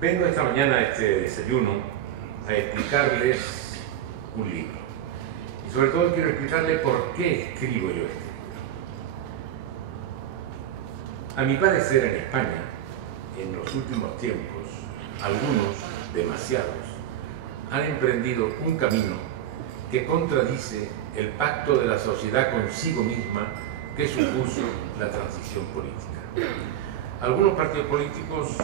Vengo esta mañana a este desayuno a explicarles un libro. Y sobre todo quiero explicarles por qué escribo yo este libro. A mi parecer, en España, en los últimos tiempos, algunos, demasiados, han emprendido un camino que contradice el pacto de la sociedad consigo misma que supuso la transición política. Algunos partidos políticos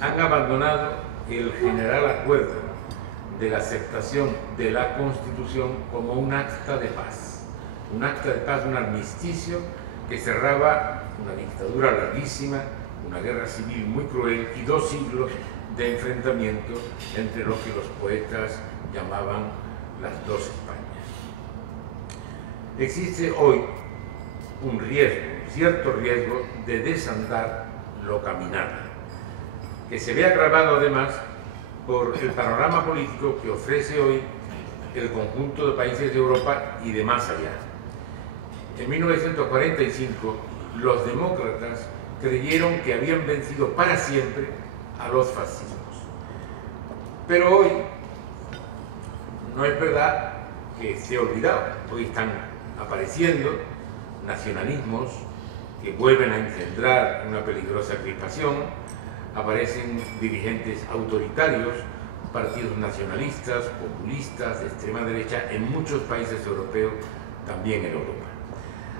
han abandonado el general acuerdo de la aceptación de la Constitución como un acta de paz, un armisticio que cerraba una dictadura larguísima, una guerra civil muy cruel y 2 siglos de enfrentamiento entre lo que los poetas llamaban las 2 Españas. Existe hoy un cierto riesgo de desandar lo caminado, que se ve agravado además por el panorama político que ofrece hoy el conjunto de países de Europa y de más allá. En 1945, los demócratas creyeron que habían vencido para siempre a los fascismos. Pero hoy no es verdad que esté olvidado. Hoy están apareciendo nacionalismos que vuelven a engendrar una peligrosa crispación, aparecen dirigentes autoritarios, partidos nacionalistas, populistas, de extrema derecha en muchos países europeos, también en Europa.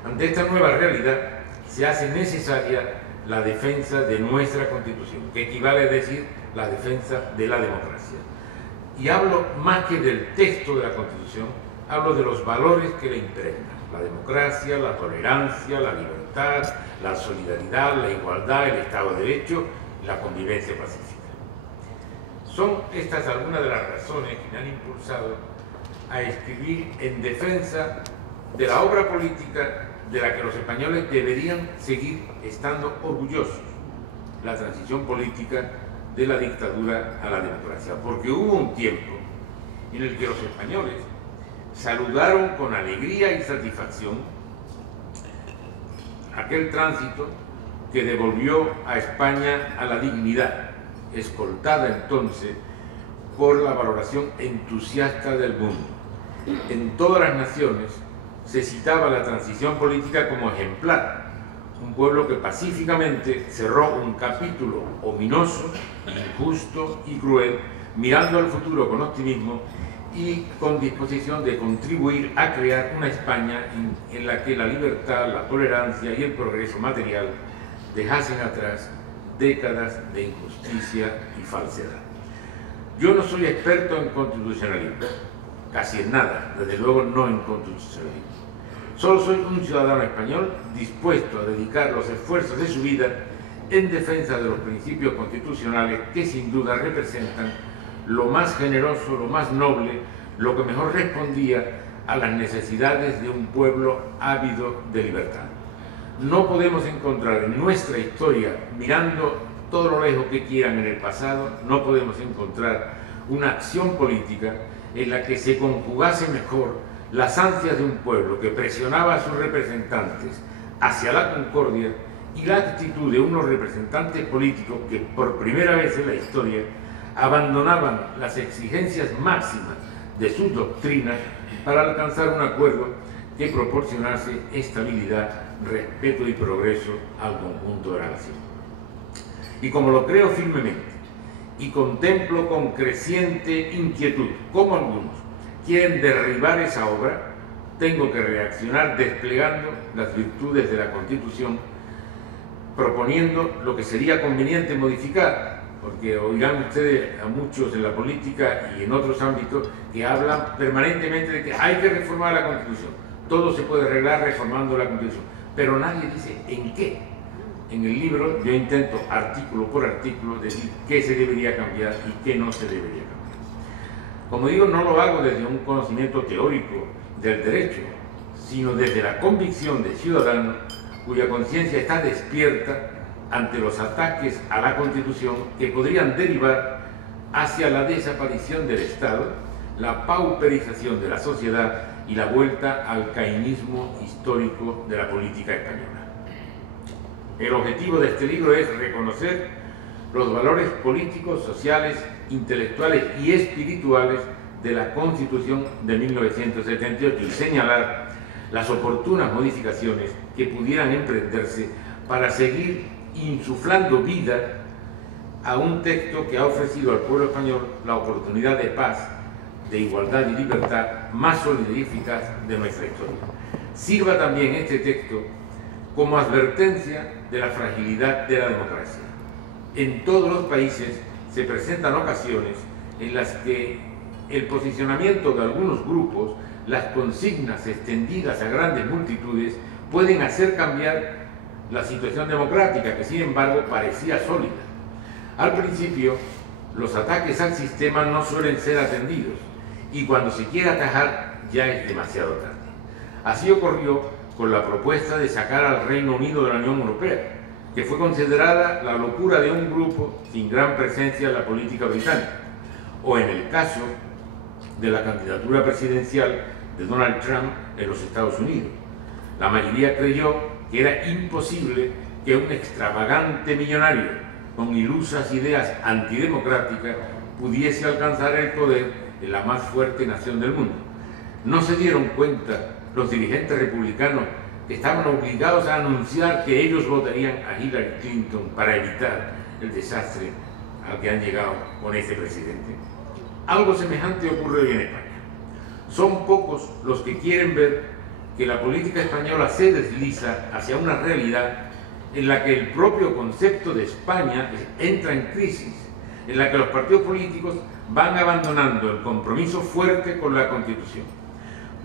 Ante esta nueva realidad se hace necesaria la defensa de nuestra Constitución, que equivale a decir la defensa de la democracia. Y hablo más que del texto de la Constitución, hablo de los valores que la impregnan: la democracia, la tolerancia, la libertad, la solidaridad, la igualdad, el Estado de Derecho, la convivencia pacífica. Son estas algunas de las razones que me han impulsado a escribir en defensa de la obra política de la que los españoles deberían seguir estando orgullosos: la transición política de la dictadura a la democracia. Porque hubo un tiempo en el que los españoles saludaron con alegría y satisfacción aquel tránsito que devolvió a España a la dignidad, escoltada entonces por la valoración entusiasta del mundo. En todas las naciones se citaba la transición política como ejemplar, un pueblo que pacíficamente cerró un capítulo ominoso, injusto y cruel, mirando al futuro con optimismo y con disposición de contribuir a crear una España en la que la libertad, la tolerancia y el progreso material dejasen atrás décadas de injusticia y falsedad. Yo no soy experto en constitucionalismo, casi en nada, desde luego no en constitucionalismo. Solo soy un ciudadano español dispuesto a dedicar los esfuerzos de su vida en defensa de los principios constitucionales que sin duda representan lo más generoso, lo más noble, lo que mejor respondía a las necesidades de un pueblo ávido de libertad. No podemos encontrar en nuestra historia, mirando todo lo lejos que quieran en el pasado, no podemos encontrar una acción política en la que se conjugase mejor las ansias de un pueblo que presionaba a sus representantes hacia la concordia y la actitud de unos representantes políticos que por primera vez en la historia abandonaban las exigencias máximas de sus doctrinas para alcanzar un acuerdo que proporcionase estabilidad, respeto y progreso al conjunto de la nación. Y como lo creo firmemente y contemplo con creciente inquietud cómo algunos quieren derribar esa obra, tengo que reaccionar desplegando las virtudes de la Constitución, proponiendo lo que sería conveniente modificar, porque oirán ustedes a muchos en la política y en otros ámbitos que hablan permanentemente de que hay que reformar la Constitución. Todo se puede arreglar reformando la Constitución, pero nadie dice en qué. En el libro yo intento, artículo por artículo, decir qué se debería cambiar y qué no se debería cambiar. Como digo, no lo hago desde un conocimiento teórico del derecho, sino desde la convicción de ciudadano cuya conciencia está despierta ante los ataques a la Constitución que podrían derivar hacia la desaparición del Estado, la pauperización de la sociedad y la vuelta al caínismo histórico de la política española. El objetivo de este libro es reconocer los valores políticos, sociales, intelectuales y espirituales de la Constitución de 1978 y señalar las oportunas modificaciones que pudieran emprenderse para seguir insuflando vida a un texto que ha ofrecido al pueblo español la oportunidad de paz, de igualdad y libertad más sólida y eficaz de nuestra historia. Sirva también este texto como advertencia de la fragilidad de la democracia. En todos los países se presentan ocasiones en las que el posicionamiento de algunos grupos, las consignas extendidas a grandes multitudes, pueden hacer cambiar la situación democrática, que sin embargo parecía sólida. Al principio, los ataques al sistema no suelen ser atendidos, y cuando se quiere atajar ya es demasiado tarde. Así ocurrió con la propuesta de sacar al Reino Unido de la Unión Europea, que fue considerada la locura de un grupo sin gran presencia en la política británica, o en el caso de la candidatura presidencial de Donald Trump en los Estados Unidos. La mayoría creyó que era imposible que un extravagante millonario con ilusas ideas antidemocráticas pudiese alcanzar el poder en la más fuerte nación del mundo. No se dieron cuenta los dirigentes republicanos que estaban obligados a anunciar que ellos votarían a Hillary Clinton para evitar el desastre al que han llegado con este presidente. Algo semejante ocurre hoy en España. Son pocos los que quieren ver que la política española se desliza hacia una realidad en la que el propio concepto de España entra en crisis, en la que los partidos políticos van abandonando el compromiso fuerte con la Constitución.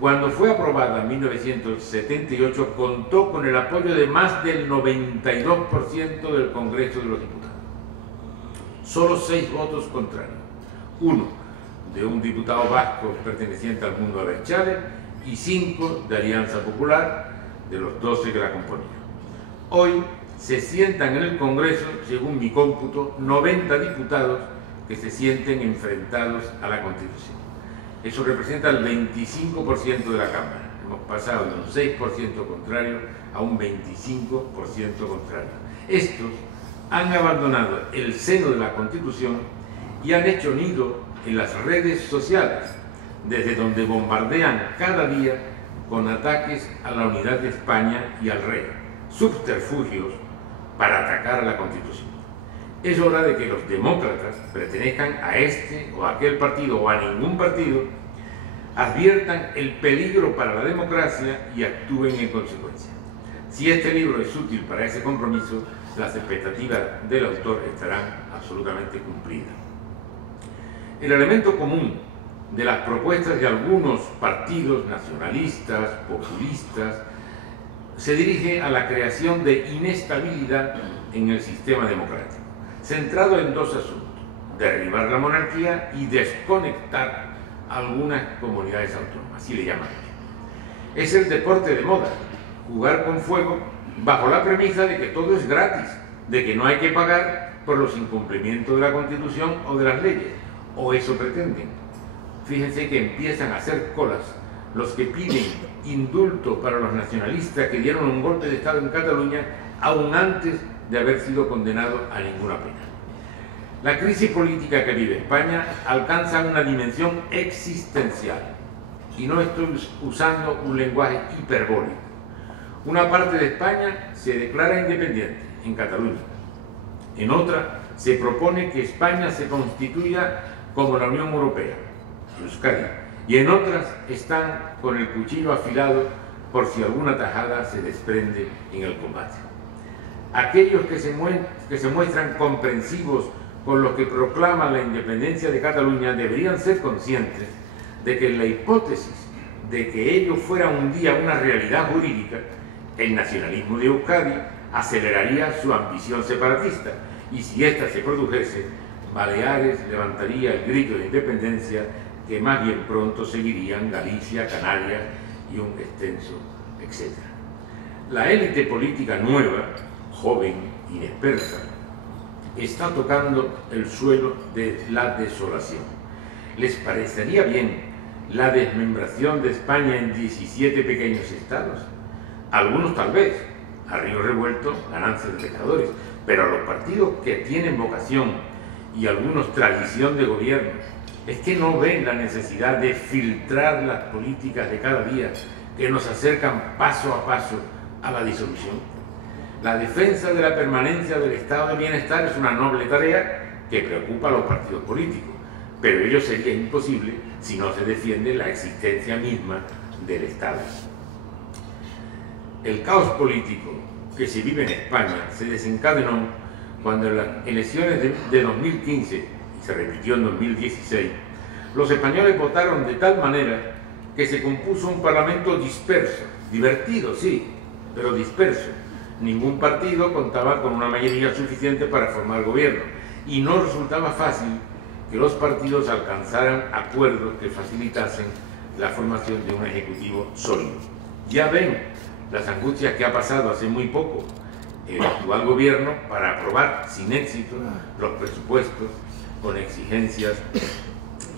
Cuando fue aprobada en 1978, contó con el apoyo de más del 92% del Congreso de los Diputados. Solo 6 votos contrarios. Uno de un diputado vasco perteneciente al Mundo Abertzale y 5 de Alianza Popular, de los 12 que la componían. Hoy se sientan en el Congreso, según mi cómputo, 90 diputados que se sienten enfrentados a la Constitución. Eso representa el 25% de la Cámara. Hemos pasado de un 6% contrario a un 25% contrario. Estos han abandonado el seno de la Constitución y han hecho nido en las redes sociales, desde donde bombardean cada día con ataques a la unidad de España y al rey, subterfugios para atacar a la Constitución. Es hora de que los demócratas pertenezcan a este o a aquel partido o a ningún partido, adviertan el peligro para la democracia y actúen en consecuencia. Si este libro es útil para ese compromiso, las expectativas del autor estarán absolutamente cumplidas. El elemento común de las propuestas de algunos partidos nacionalistas, populistas, se dirige a la creación de inestabilidad en el sistema democrático, centrado en 2 asuntos: derribar la monarquía y desconectar algunas comunidades autónomas, así le llaman. Es el deporte de moda, jugar con fuego bajo la premisa de que todo es gratis, de que no hay que pagar por los incumplimientos de la Constitución o de las leyes, o eso pretenden. Fíjense que empiezan a hacer colas los que piden indulto para los nacionalistas que dieron un golpe de Estado en Cataluña aún antes de haber sido condenados a ninguna pena. La crisis política que vive España alcanza una dimensión existencial, y no estoy usando un lenguaje hiperbólico. Una parte de España se declara independiente, en Cataluña. En otra se propone que España se constituya como la Unión Europea, Euskadi, y en otras están con el cuchillo afilado por si alguna tajada se desprende en el combate. Aquellos que se muestran comprensivos con los que proclaman la independencia de Cataluña deberían ser conscientes de que en la hipótesis de que ello fuera un día una realidad jurídica, el nacionalismo de Euskadi aceleraría su ambición separatista, y si ésta se produjese, Baleares levantaría el grito de independencia que más bien pronto seguirían Galicia, Canarias y un extenso etcétera. La élite política nueva, joven, inexperta, está tocando el suelo de la desolación. ¿Les parecería bien la desmembración de España en 17 pequeños estados? Algunos tal vez, a río revuelto, ganancia de pescadores, Pero a los partidos que tienen vocación y algunos tradición de gobierno, es que no ven la necesidad de filtrar las políticas de cada día que nos acercan paso a paso a la disolución. La defensa de la permanencia del estado de bienestar es una noble tarea que preocupa a los partidos políticos, pero ello sería imposible si no se defiende la existencia misma del Estado. El caos político que se vive en España se desencadenó cuando en las elecciones de 2015, y se repitió en 2016, los españoles votaron de tal manera que se compuso un parlamento disperso, divertido, sí, pero disperso. Ningún partido contaba con una mayoría suficiente para formar gobierno y no resultaba fácil que los partidos alcanzaran acuerdos que facilitasen la formación de un ejecutivo sólido. Ya ven las angustias que ha pasado hace muy poco el actual gobierno para aprobar sin éxito los presupuestos con exigencias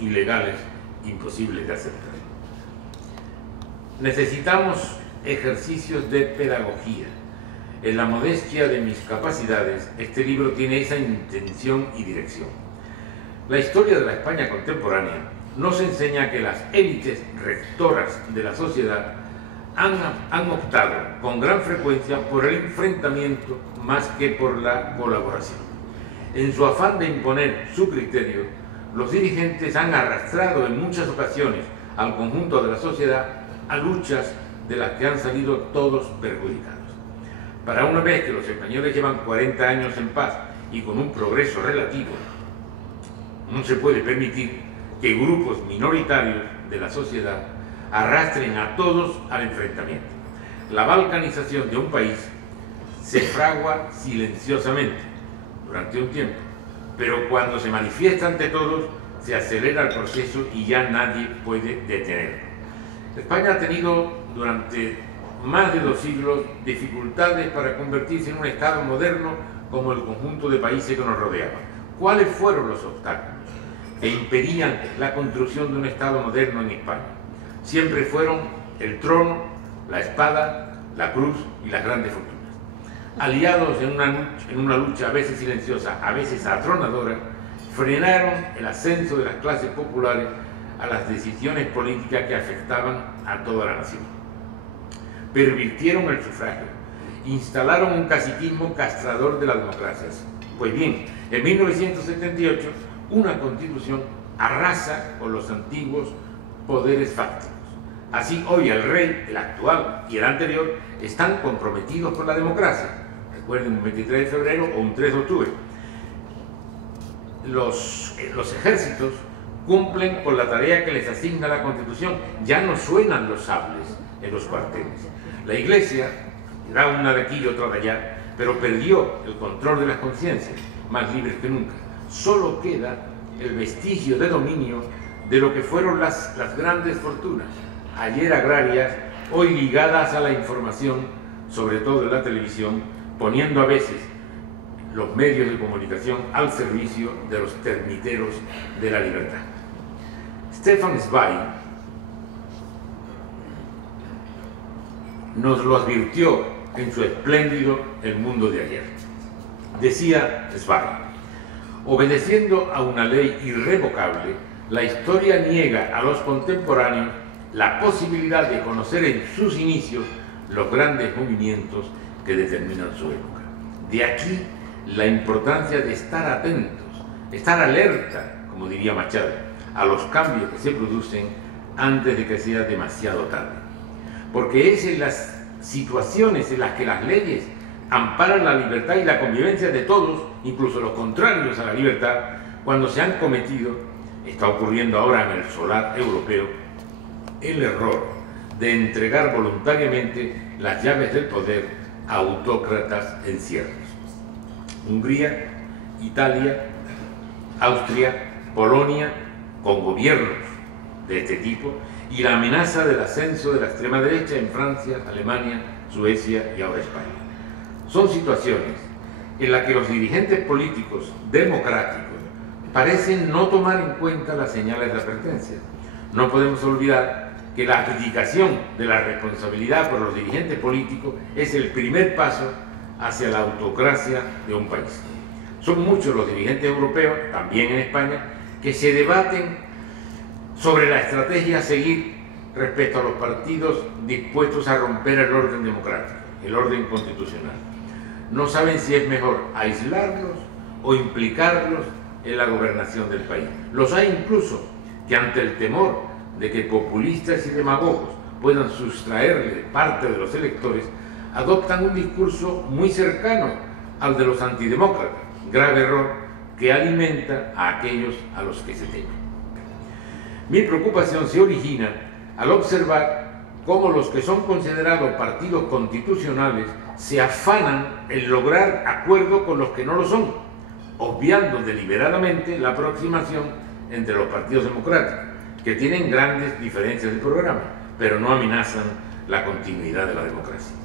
ilegales imposibles de aceptar. Necesitamos ejercicios de pedagogía. En la modestia de mis capacidades, este libro tiene esa intención y dirección. La historia de la España contemporánea nos enseña que las élites rectoras de la sociedad han optado con gran frecuencia por el enfrentamiento más que por la colaboración. En su afán de imponer su criterio, los dirigentes han arrastrado en muchas ocasiones al conjunto de la sociedad a luchas de las que han salido todos perjudicados. Para una vez que los españoles llevan 40 años en paz y con un progreso relativo, no se puede permitir que grupos minoritarios de la sociedad arrastren a todos al enfrentamiento. La balcanización de un país se fragua silenciosamente durante un tiempo, pero cuando se manifiesta ante todos, se acelera el proceso y ya nadie puede detenerlo. España ha tenido durante más de 2 siglos dificultades para convertirse en un Estado moderno como el conjunto de países que nos rodeaban. ¿Cuáles fueron los obstáculos que impedían la construcción de un Estado moderno en España? Siempre fueron el trono, la espada, la cruz y las grandes fortunas. Aliados en una lucha a veces silenciosa, a veces atronadora, frenaron el ascenso de las clases populares a las decisiones políticas que afectaban a toda la nación. Pervirtieron el sufragio, instalaron un caciquismo castrador de las democracias. Pues bien, en 1978, una constitución arrasa con los antiguos poderes fácticos. Así, hoy el rey, el actual y el anterior, están comprometidos con la democracia. Recuerden, un 23 de febrero o un 3 de octubre. Los ejércitos cumplen con la tarea que les asigna la Constitución. Ya no suenan los sables en los cuarteles. La Iglesia da una de aquí y otra de allá, pero perdió el control de las conciencias, más libres que nunca. Solo queda el vestigio de dominio de lo que fueron las grandes fortunas, ayer agrarias, hoy ligadas a la información, sobre todo en la televisión, poniendo a veces los medios de comunicación al servicio de los termiteros de la libertad. Stefan Zweig nos lo advirtió en su espléndido El mundo de ayer. Decía Zweig: obedeciendo a una ley irrevocable, la historia niega a los contemporáneos la posibilidad de conocer en sus inicios los grandes movimientos que determinan su época. De aquí la importancia de estar atentos, estar alerta, como diría Machado, a los cambios que se producen antes de que sea demasiado tarde. Porque es en las situaciones en las que las leyes amparan la libertad y la convivencia de todos, incluso los contrarios a la libertad, cuando se han cometido, está ocurriendo ahora en el solar europeo, el error de entregar voluntariamente las llaves del poder a autócratas en ciernes. Hungría, Italia, Austria, Polonia, con gobiernos de este tipo, y la amenaza del ascenso de la extrema derecha en Francia, Alemania, Suecia y ahora España. Son situaciones en las que los dirigentes políticos democráticos parecen no tomar en cuenta las señales de advertencia. No podemos olvidar que la abdicación de la responsabilidad por los dirigentes políticos es el primer paso hacia la autocracia de un país. Son muchos los dirigentes europeos, también en España, que se debaten sobre la estrategia a seguir respecto a los partidos dispuestos a romper el orden democrático, el orden constitucional. No saben si es mejor aislarlos o implicarlos en la gobernación del país. Los hay incluso que, ante el temor de que populistas y demagogos puedan sustraerle parte de los electores, adoptan un discurso muy cercano al de los antidemócratas, grave error que alimenta a aquellos a los que se temen. Mi preocupación se origina al observar cómo los que son considerados partidos constitucionales se afanan en lograr acuerdo con los que no lo son, obviando deliberadamente la aproximación entre los partidos democráticos, que tienen grandes diferencias de programa, pero no amenazan la continuidad de la democracia.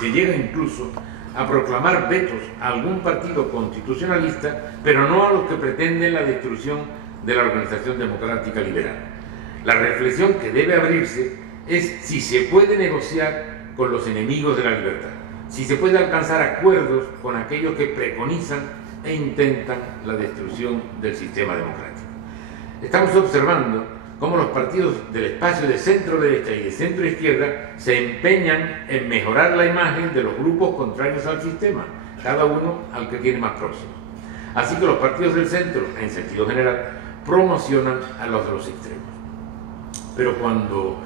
Se llega incluso a proclamar vetos a algún partido constitucionalista, pero no a los que pretenden la destrucción de la organización democrática liberal. La reflexión que debe abrirse es si se puede negociar con los enemigos de la libertad, si se puede alcanzar acuerdos con aquellos que preconizan e intentan la destrucción del sistema democrático. Estamos observando cómo los partidos del espacio de centro-derecha y de centro-izquierda se empeñan en mejorar la imagen de los grupos contrarios al sistema, cada uno al que tiene más próximo. Así que los partidos del centro, en sentido general, promocionan a los de los extremos. Pero cuando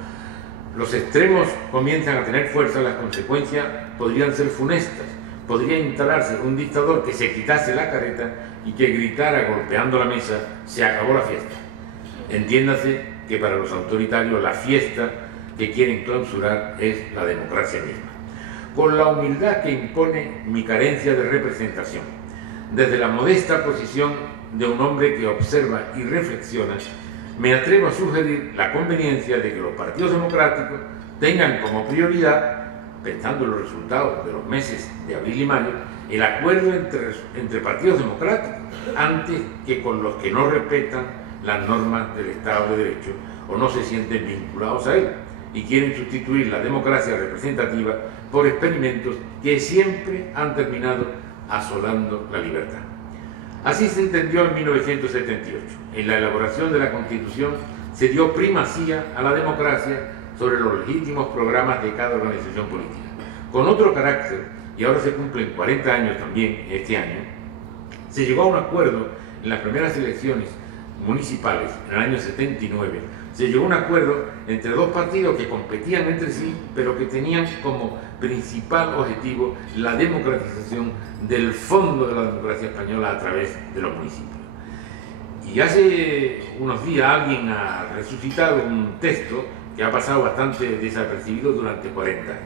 los extremos comienzan a tener fuerza, las consecuencias podrían ser funestas. Podría instalarse un dictador que se quitase la careta y que gritara golpeando la mesa: se acabó la fiesta. Entiéndase que para los autoritarios la fiesta que quieren clausurar es la democracia misma. Con la humildad que impone mi carencia de representación, desde la modesta posición de un hombre que observa y reflexiona, me atrevo a sugerir la conveniencia de que los partidos democráticos tengan como prioridad, pensando en los resultados de los meses de abril y mayo, el acuerdo entre partidos democráticos, antes que con los que no respetan las normas del Estado de Derecho o no se sienten vinculados a él y quieren sustituir la democracia representativa por experimentos que siempre han terminado asolando la libertad. Así se entendió en 1978. En la elaboración de la Constitución se dio primacía a la democracia sobre los legítimos programas de cada organización política. Con otro carácter, y ahora se cumplen 40 años también este año, se llegó a un acuerdo en las primeras elecciones municipales, en el año 79, se llegó a un acuerdo entre dos partidos que competían entre sí, pero que tenían como principal objetivo la democratización del fondo de la democracia española a través de los municipios. Y hace unos días alguien ha resucitado un texto que ha pasado bastante desapercibido durante 40 años.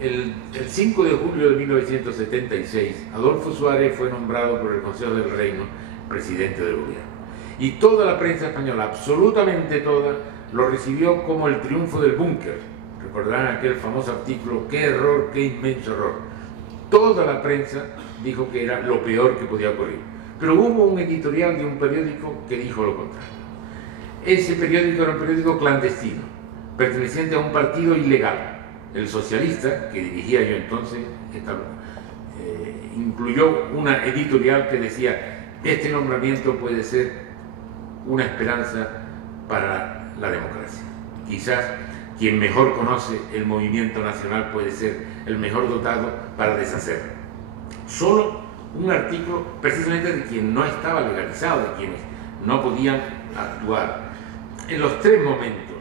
El 5 de julio de 1976, Adolfo Suárez fue nombrado por el Consejo del Reino presidente del gobierno. Y toda la prensa española, absolutamente toda, lo recibió como el triunfo del búnker. Recordarán aquel famoso artículo: qué error, qué inmenso error. Toda la prensa dijo que era lo peor que podía ocurrir. Pero hubo un editorial de un periódico que dijo lo contrario. Ese periódico era un periódico clandestino, perteneciente a un partido ilegal. El socialista, que dirigía yo entonces, incluyó una editorial que decía: este nombramiento puede ser una esperanza para la democracia. Quizás quien mejor conoce el movimiento nacional puede ser el mejor dotado para deshacerlo. Solo un artículo precisamente de quien no estaba legalizado, de quienes no podían actuar. En los tres momentos,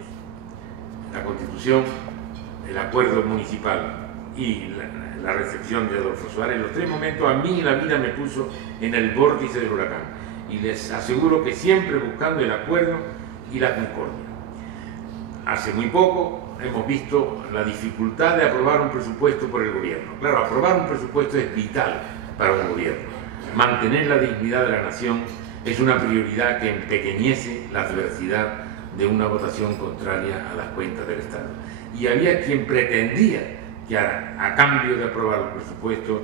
la Constitución, el acuerdo municipal y la recepción de Adolfo Suárez, en los tres momentos a mí la vida me puso en el vórtice del huracán. Y les aseguro que siempre buscando el acuerdo y la concordia. Hace muy poco hemos visto la dificultad de aprobar un presupuesto por el gobierno. Claro, aprobar un presupuesto es vital para un gobierno. Mantener la dignidad de la nación es una prioridad que empequeñece la adversidad de una votación contraria a las cuentas del Estado. Y había quien pretendía que a cambio de aprobar el presupuesto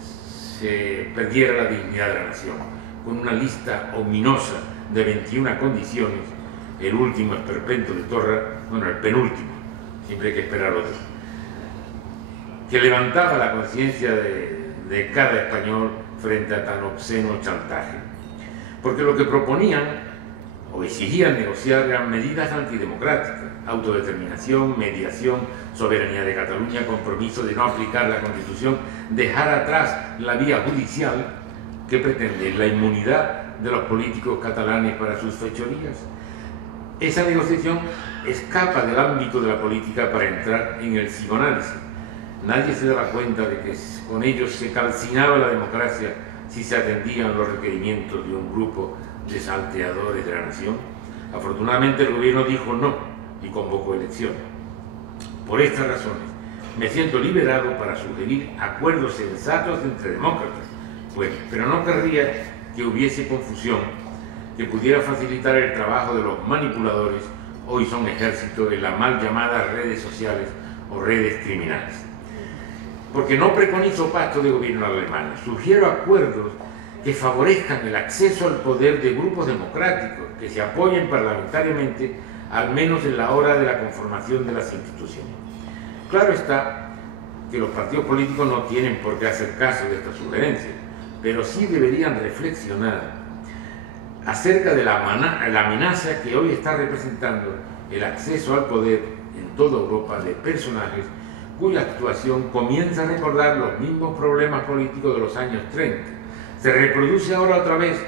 se perdiera la dignidad de la nación, con una lista ominosa de 21 condiciones. El último esperpento de Torra, bueno, el penúltimo, siempre hay que esperar otro. que levantaba la conciencia de cada español frente a tan obsceno chantaje. Porque lo que proponían o exigían negociar eran medidas antidemocráticas: autodeterminación, mediación, soberanía de Cataluña, compromiso de no aplicar la Constitución, dejar atrás la vía judicial que pretende la inmunidad de los políticos catalanes para sus fechorías. Esa negociación escapa del ámbito de la política para entrar en el psicoanálisis. Nadie se daba cuenta de que con ellos se calcinaba la democracia si se atendían los requerimientos de un grupo de salteadores de la nación. Afortunadamente el gobierno dijo no y convocó elecciones. Por estas razones me siento liberado para sugerir acuerdos sensatos entre demócratas, pero no querría que hubiese confusión que pudiera facilitar el trabajo de los manipuladores. Hoy son ejército en las mal llamadas redes sociales o redes criminales. Porque no preconizo pacto de gobierno alemán, sugiero acuerdos que favorezcan el acceso al poder de grupos democráticos que se apoyen parlamentariamente, al menos en la hora de la conformación de las instituciones. Claro está que los partidos políticos no tienen por qué hacer caso de estas sugerencias, pero sí deberían reflexionar acerca de la amenaza que hoy está representando el acceso al poder en toda Europa de personajes cuya actuación comienza a recordar los mismos problemas políticos de los años 30. Se reproduce ahora otra vez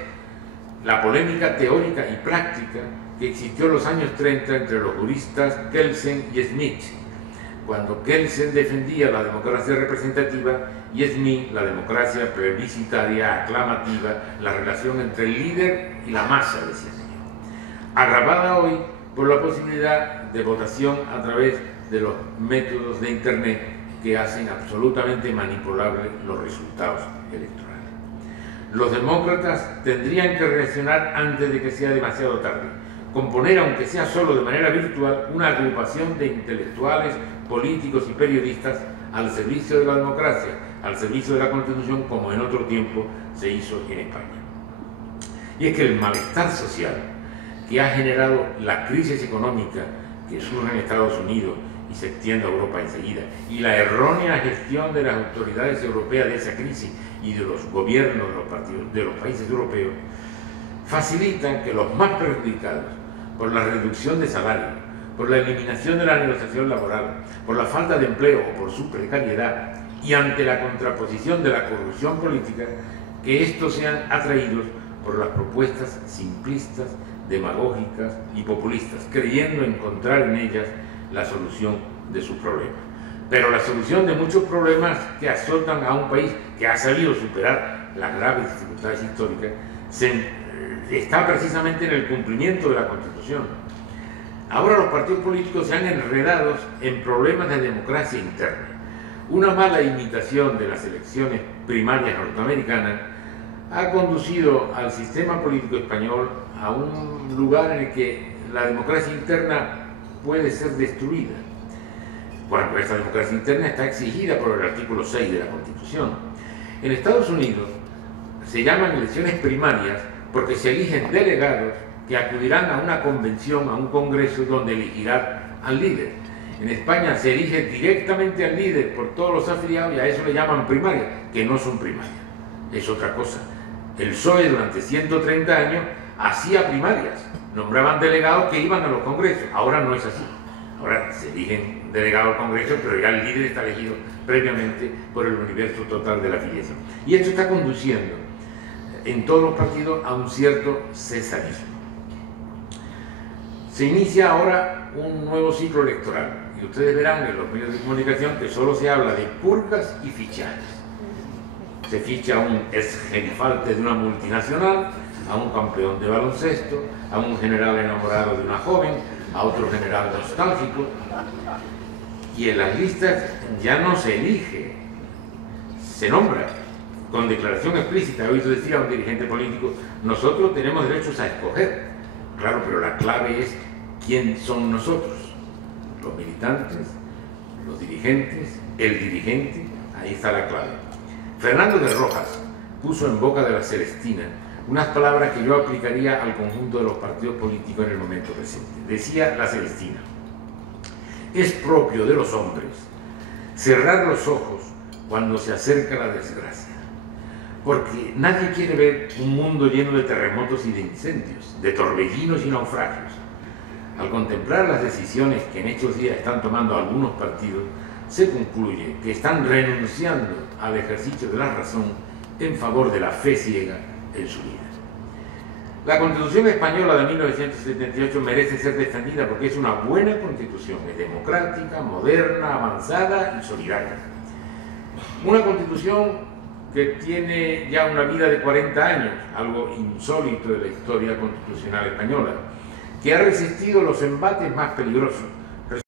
la polémica teórica y práctica que existió en los años 30 entre los juristas Kelsen y Smith, cuando Kelsen defendía la democracia representativa y Smith la democracia plebiscitaria aclamativa, la relación entre el líder y la masa, decía el señor, agravada hoy por la posibilidad de votación a través de los métodos de Internet que hacen absolutamente manipulables los resultados electorales. Los demócratas tendrían que reaccionar antes de que sea demasiado tarde, componer, aunque sea solo de manera virtual, una agrupación de intelectuales, políticos y periodistas al servicio de la democracia, al servicio de la Constitución, como en otro tiempo se hizo en España. Y es que el malestar social que ha generado la crisis económica que surge en Estados Unidos y se extiende a Europa enseguida, y la errónea gestión de las autoridades europeas de esa crisis y de los gobiernos de los países europeos, facilitan que los más perjudicados por la reducción de salarios, por la eliminación de la negociación laboral, por la falta de empleo o por su precariedad, y ante la contraposición de la corrupción política, que estos sean atraídos por las propuestas simplistas, demagógicas y populistas, creyendo encontrar en ellas la solución de sus problemas. Pero la solución de muchos problemas que azotan a un país que ha sabido superar las graves dificultades históricas está precisamente en el cumplimiento de la Constitución. Ahora los partidos políticos se han enredado en problemas de democracia interna. Una mala imitación de las elecciones primarias norteamericanas ha conducido al sistema político español a un lugar en el que la democracia interna puede ser destruida, cuando esa democracia interna está exigida por el artículo 6 de la Constitución. En Estados Unidos se llaman elecciones primarias porque se eligen delegados que acudirán a una convención, a un congreso donde elegirán al líder. En España se elige directamente al líder por todos los afiliados y a eso le llaman primarias, que no son primarias, es otra cosa. El PSOE durante 130 años hacía primarias, nombraban delegados que iban a los congresos. Ahora no es así. Ahora se eligen delegados al congreso, pero ya el líder está elegido previamente por el universo total de la afiliación. Y esto está conduciendo en todos los partidos a un cierto cesarismo. Se inicia ahora un nuevo ciclo electoral y ustedes verán en los medios de comunicación que solo se habla de purgas y fichajes. Se ficha a un exgerifalte de una multinacional, a un campeón de baloncesto, a un general enamorado de una joven, a otro general nostálgico, y en las listas ya no se elige, se nombra con declaración explícita. He oído decir a un dirigente político: nosotros tenemos derechos a escoger. Claro, pero la clave es quién son nosotros, los militantes, los dirigentes, el dirigente. Ahí está la clave. Fernando de Rojas puso en boca de la Celestina unas palabras que yo aplicaría al conjunto de los partidos políticos en el momento presente. Decía la Celestina: es propio de los hombres cerrar los ojos cuando se acerca la desgracia, porque nadie quiere ver un mundo lleno de terremotos y de incendios, de torbellinos y naufragios. Al contemplar las decisiones que en estos días están tomando algunos partidos, se concluye que están renunciando al ejercicio de la razón en favor de la fe ciega en su vida. La Constitución Española de 1978 merece ser defendida porque es una buena Constitución, es democrática, moderna, avanzada y solidaria. Una Constitución que tiene ya una vida de 40 años, algo insólito de la historia constitucional española, que ha resistido los embates más peligrosos de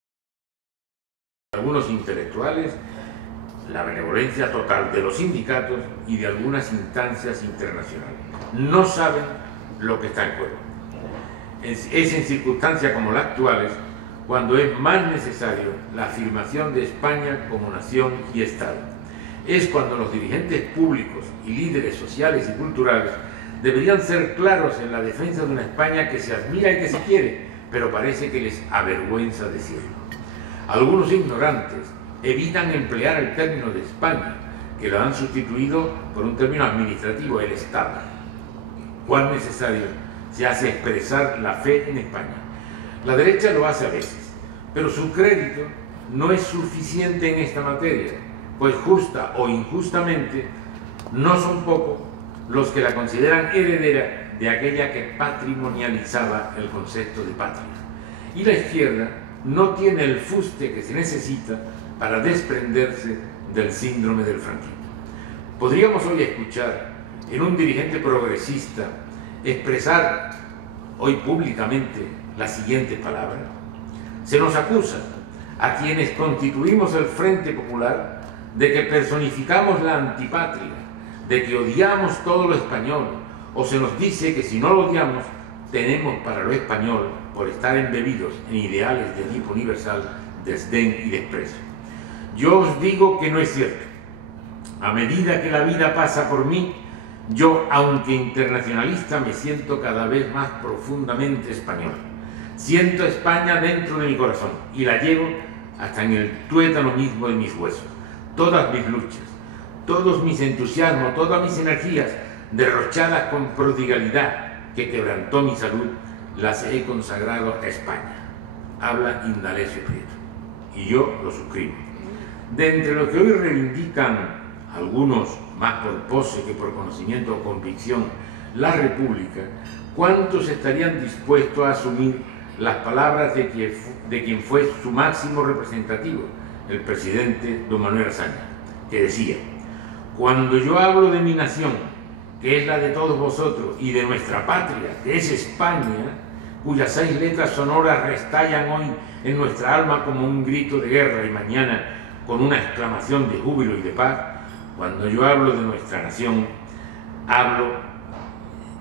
algunos intelectuales, la benevolencia total de los sindicatos y de algunas instancias internacionales. No saben lo que está en juego. Es en circunstancias como las actuales cuando es más necesario la afirmación de España como nación y Estado. Es cuando los dirigentes públicos y líderes sociales y culturales deberían ser claros en la defensa de una España que se admira y que se quiere, pero parece que les avergüenza decirlo. Algunos ignorantes evitan emplear el término de España, que lo han sustituido por un término administrativo, el Estado. Cuán necesario se hace expresar la fe en España. La derecha lo hace a veces, pero su crédito no es suficiente en esta materia, pues justa o injustamente no son pocos los que la consideran heredera de aquella que patrimonializaba el concepto de patria. Y la izquierda no tiene el fuste que se necesita para desprenderse del síndrome del franquismo. Podríamos hoy escuchar en un dirigente progresista expresar hoy públicamente las siguientes palabras. Se nos acusa a quienes constituimos el Frente Popular de que personificamos la antipatria, de que odiamos todo lo español, o se nos dice que si no lo odiamos, tenemos para lo español, por estar embebidos en ideales de tipo universal, desdén y desprecio. Yo os digo que no es cierto. A medida que la vida pasa por mí, yo, aunque internacionalista, me siento cada vez más profundamente español. Siento España dentro de mi corazón y la llevo hasta en el tuétano mismo de mis huesos. Todas mis luchas, todos mis entusiasmos, todas mis energías, derrochadas con prodigalidad que quebrantó mi salud, las he consagrado a España. Habla Indalecio Prieto. Y yo lo suscribo. De entre los que hoy reivindican, algunos más por pose que por conocimiento o convicción, la República, ¿cuántos estarían dispuestos a asumir las palabras de quien fue su máximo representativo, el presidente don Manuel Azaña, que decía: cuando yo hablo de mi nación, que es la de todos vosotros, y de nuestra patria, que es España, cuyas 6 letras sonoras restallan hoy en nuestra alma como un grito de guerra y mañana con una exclamación de júbilo y de paz, cuando yo hablo de nuestra nación, hablo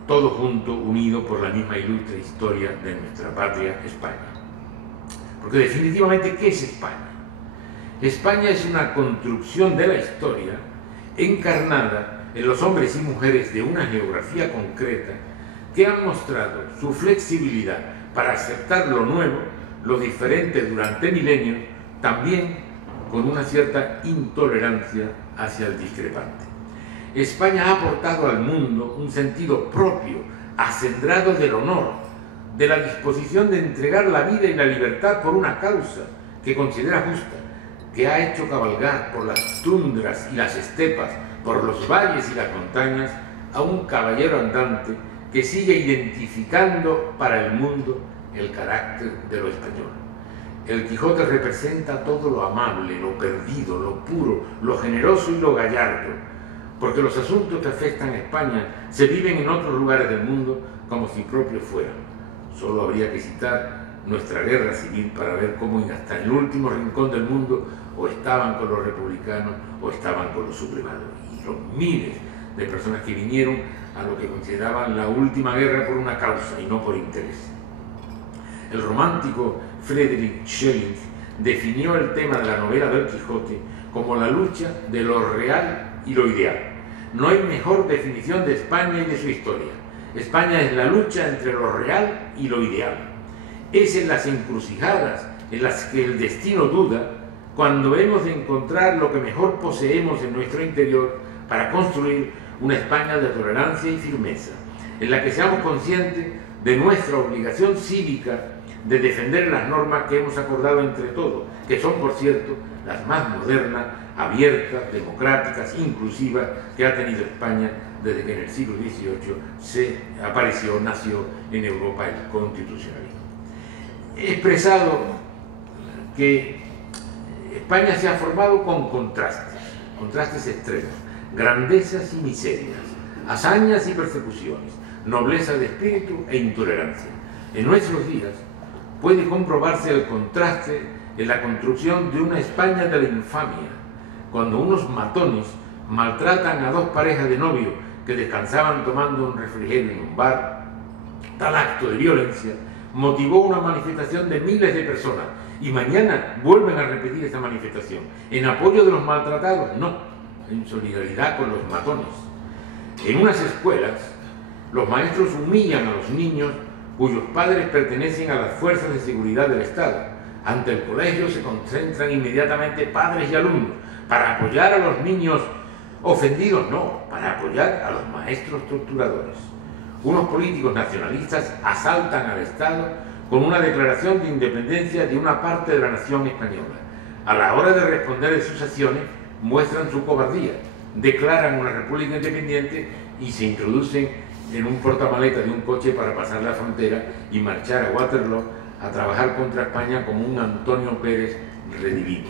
todo junto, unido por la misma ilustre historia de nuestra patria, España. Porque definitivamente, ¿qué es España? España es una construcción de la historia encarnada en los hombres y mujeres de una geografía concreta que han mostrado su flexibilidad para aceptar lo nuevo, lo diferente durante milenios, también con una cierta intolerancia hacia el discrepante. España ha aportado al mundo un sentido propio, acendrado del honor, de la disposición de entregar la vida y la libertad por una causa que considera justa, que ha hecho cabalgar por las tundras y las estepas, por los valles y las montañas, a un caballero andante que sigue identificando para el mundo el carácter de lo español. El Quijote representa todo lo amable, lo perdido, lo puro, lo generoso y lo gallardo, porque los asuntos que afectan a España se viven en otros lugares del mundo como si propios fueran. Solo habría que citar nuestra guerra civil para ver cómo hasta en el último rincón del mundo o estaban con los republicanos o estaban con los sublevados. Y los miles de personas que vinieron a lo que consideraban la última guerra por una causa y no por interés. El romántico Friedrich Schelling definió el tema de la novela del Quijote como la lucha de lo real y lo ideal. No hay mejor definición de España y de su historia. España es la lucha entre lo real y lo ideal. Es en las encrucijadas en las que el destino duda cuando hemos de encontrar lo que mejor poseemos en nuestro interior para construir una España de tolerancia y firmeza, en la que seamos conscientes de nuestra obligación cívica de defender las normas que hemos acordado entre todos, que son, por cierto, las más modernas, abiertas, democráticas, inclusivas que ha tenido España desde que en el siglo XVIII nació en Europa el constitucionalismo. He expresado que España se ha formado con contrastes extremos, grandezas y miserias, hazañas y persecuciones, nobleza de espíritu e intolerancia. En nuestros días puede comprobarse el contraste en la construcción de una España de la infamia, cuando unos matones maltratan a dos parejas de novios que descansaban tomando un refrigerio en un bar. Tal acto de violencia motivó una manifestación de miles de personas y mañana vuelven a repetir esta manifestación. ¿En apoyo de los maltratados? No, en solidaridad con los matones. En unas escuelas, los maestros humillan a los niños cuyos padres pertenecen a las fuerzas de seguridad del Estado. Ante el colegio se concentran inmediatamente padres y alumnos para apoyar a los niños ofendidos, no, para apoyar a los maestros torturadores. Unos políticos nacionalistas asaltan al Estado con una declaración de independencia de una parte de la nación española. A la hora de responder de sus acciones, muestran su cobardía, declaran una república independiente y se introducen en un portamaleta de un coche para pasar la frontera y marchar a Waterloo a trabajar contra España como un Antonio Pérez redimido.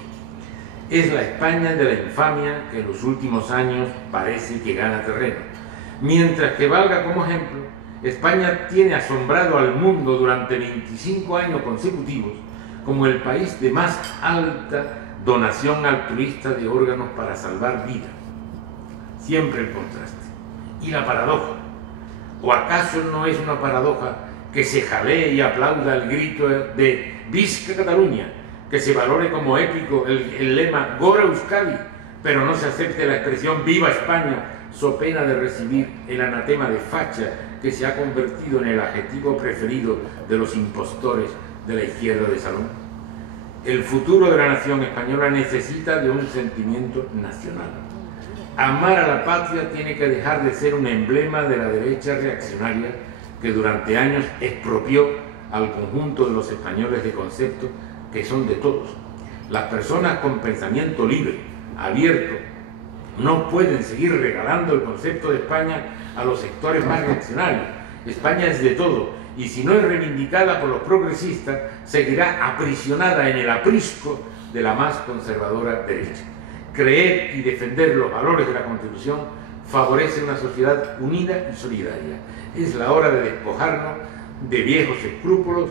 Es la España de la infamia que en los últimos años parece que gana terreno. Mientras que valga como ejemplo, España tiene asombrado al mundo durante 25 años consecutivos como el país de más alta donación altruista de órganos para salvar vidas. Siempre el contraste. Y la paradoja. ¿O acaso no es una paradoja que se jalee y aplauda el grito de Visca Cataluña, que se valore como épico el lema Gora Euskadi, pero no se acepte la expresión Viva España, so pena de recibir el anatema de facha que se ha convertido en el adjetivo preferido de los impostores de la izquierda de salón? El futuro de la nación española necesita de un sentimiento nacional. Amar a la patria tiene que dejar de ser un emblema de la derecha reaccionaria que durante años expropió al conjunto de los españoles de conceptos que son de todos. Las personas con pensamiento libre, abierto, no pueden seguir regalando el concepto de España a los sectores más reaccionarios. España es de todo, y si no es reivindicada por los progresistas, seguirá aprisionada en el aprisco de la más conservadora derecha. Creer y defender los valores de la Constitución favorece una sociedad unida y solidaria. Es la hora de despojarnos de viejos escrúpulos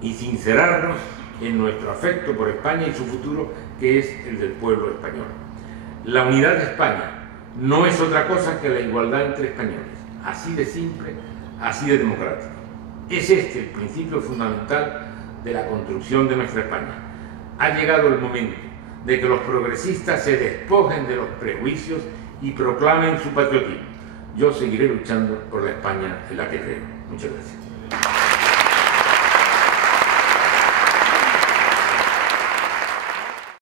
y sincerarnos en nuestro afecto por España y su futuro, que es el del pueblo español. La unidad de España no es otra cosa que la igualdad entre españoles, así de simple, así de democrático. Es este el principio fundamental de la construcción de nuestra España. Ha llegado el momento de que los progresistas se despojen de los prejuicios y proclamen su patriotismo. Yo seguiré luchando por la España en la que creo. Muchas gracias.